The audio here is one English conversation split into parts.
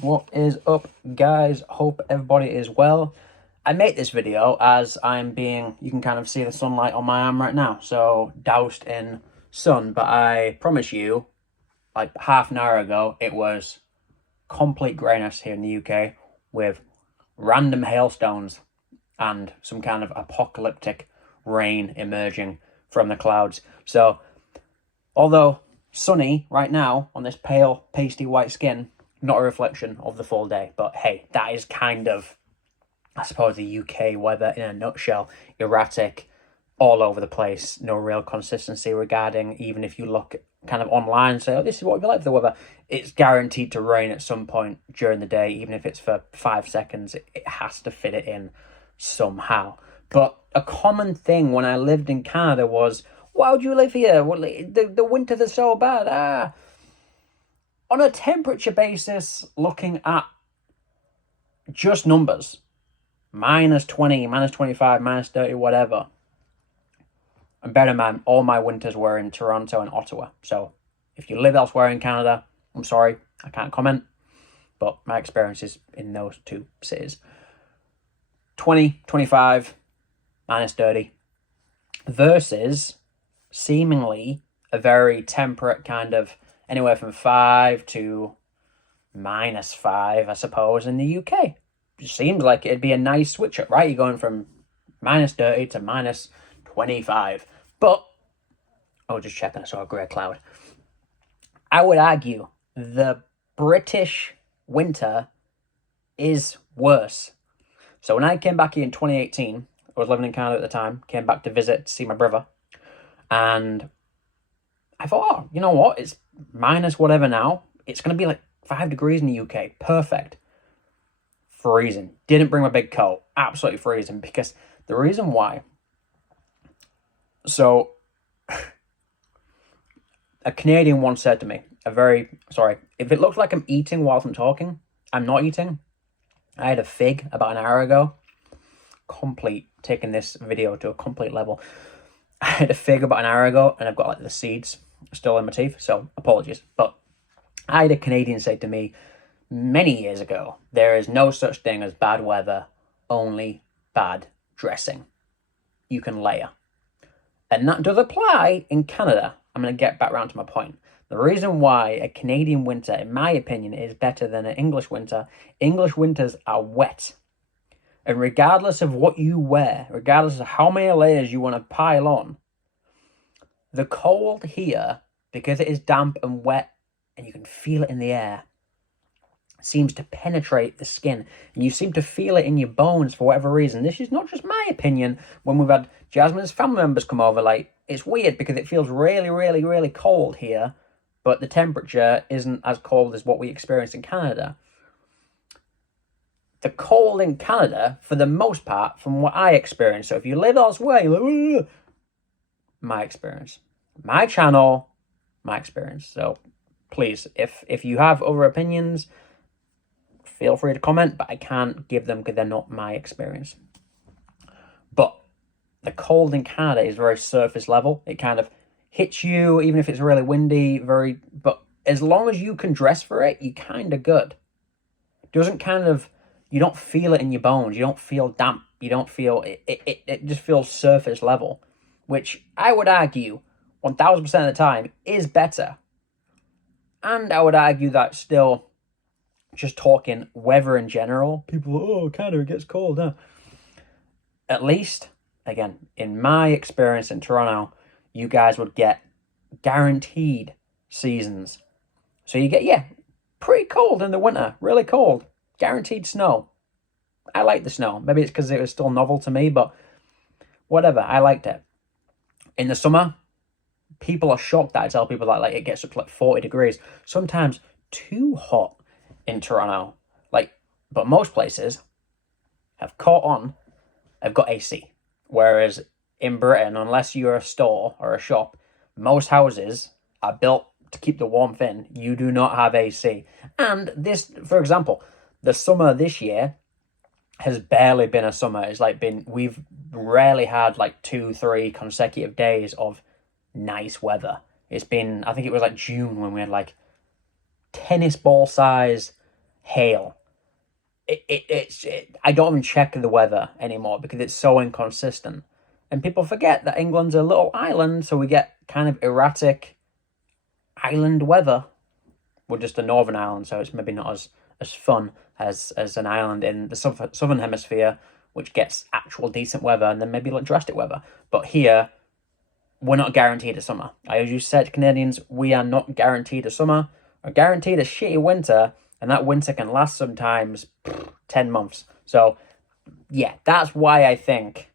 What is up, guys? Hope everybody is well. I made this video as I'm being, you can kind of see the sunlight on my arm right now, so doused in sun, but I promise you, like half an hour ago, it was complete greyness here in the UK with random hailstones and some kind of apocalyptic rain emerging from the clouds. So, although sunny right now on this pale, pasty white skin, not a reflection of the full day. But hey, that is kind of, I suppose, the UK weather in a nutshell. Erratic, all over the place, no real consistency regarding, even if you look kind of online and say, oh, this is what it'd be like for the weather, it's guaranteed to rain at some point during the day, even if it's for 5 seconds, it has to fit it in somehow. But a common thing when I lived in Canada was, why would you live here? Well, the winters are so bad. On a temperature basis, looking at just numbers, minus 20, minus 25, minus 30, whatever. And bear in mind, all my winters were in Toronto and Ottawa. So if you live elsewhere in Canada, I'm sorry, I can't comment. But my experiences in those two cities. 20, 25, minus 30. Versus seemingly a very temperate kind of anywhere from 5 to minus 5, I suppose, in the UK. It seems like it'd be a nice switch up, right? You're going from minus 30 to minus 25. But, just checking, I saw a grey cloud. I would argue the British winter is worse. So when I came back here in 2018, I was living in Canada at the time, came back to visit to see my brother, and I thought, you know what, it's minus whatever now. It's going to be like 5 degrees in the UK. Perfect. Freezing. Didn't bring my big coat. Absolutely freezing. Because the reason why... So, a Canadian once said to me, if it looks like I'm eating whilst I'm talking, I'm not eating. I had a fig about an hour ago. Taking this video to a complete level. I had a fig about an hour ago, and I've got like the seeds still in my teeth, so apologies. But I had a Canadian say to me many years ago, there is no such thing as bad weather, only bad dressing. You can layer. And that does apply in Canada. I'm going to get back around to my point. The reason why a Canadian winter, in my opinion, is better than an English winter, English winters are wet. And regardless of what you wear, regardless of how many layers you want to pile on, the cold here, because it is damp and wet, and you can feel it in the air, seems to penetrate the skin. And you seem to feel it in your bones for whatever reason. This is not just my opinion. When we've had Jasmine's family members come over, like, it's weird because it feels really, really, really cold here, but the temperature isn't as cold as what we experience in Canada. The cold in Canada, for the most part, from what I experience, so if you live elsewhere, you're like, ugh, my experience. My channel, my experience. So please, if you have other opinions, feel free to comment, but I can't give them because they're not my experience. But the cold in Canada is very surface level. It kind of hits you, even if it's really windy, but as long as you can dress for it, you're kind of good. You don't feel it in your bones. You don't feel damp. You don't feel, it just feels surface level, which I would argue 1000% of the time is better. And I would argue that still, just talking weather in general, people, Canada, it gets cold, huh? At least, again, in my experience in Toronto, you guys would get guaranteed seasons. So you get, pretty cold in the winter, really cold. Guaranteed snow. I like the snow. Maybe it's because it was still novel to me, but whatever, I liked it. In the summer, people are shocked that I tell people that like it gets up to like 40 degrees. Sometimes too hot in Toronto. But most places have caught on, have got AC. Whereas in Britain, unless you're a store or a shop, most houses are built to keep the warmth in. You do not have AC. And this, for example, the summer this year has barely been a summer. We've rarely had like 2-3 consecutive days of nice weather. It's been, I think it was like June when we had like tennis ball size hail. I don't even check the weather anymore because it's so inconsistent. And people forget that England's a little island, so we get kind of erratic island weather. We're just a northern island, so it's maybe not as fun as an island in the southern hemisphere, which gets actual decent weather and then maybe like drastic weather. But here, we're not guaranteed a summer. As you said, Canadians, we are not guaranteed a summer. We're guaranteed a shitty winter, and that winter can last sometimes 10 months. So, yeah, that's why I think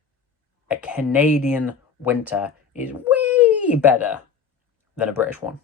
a Canadian winter is way better than a British one.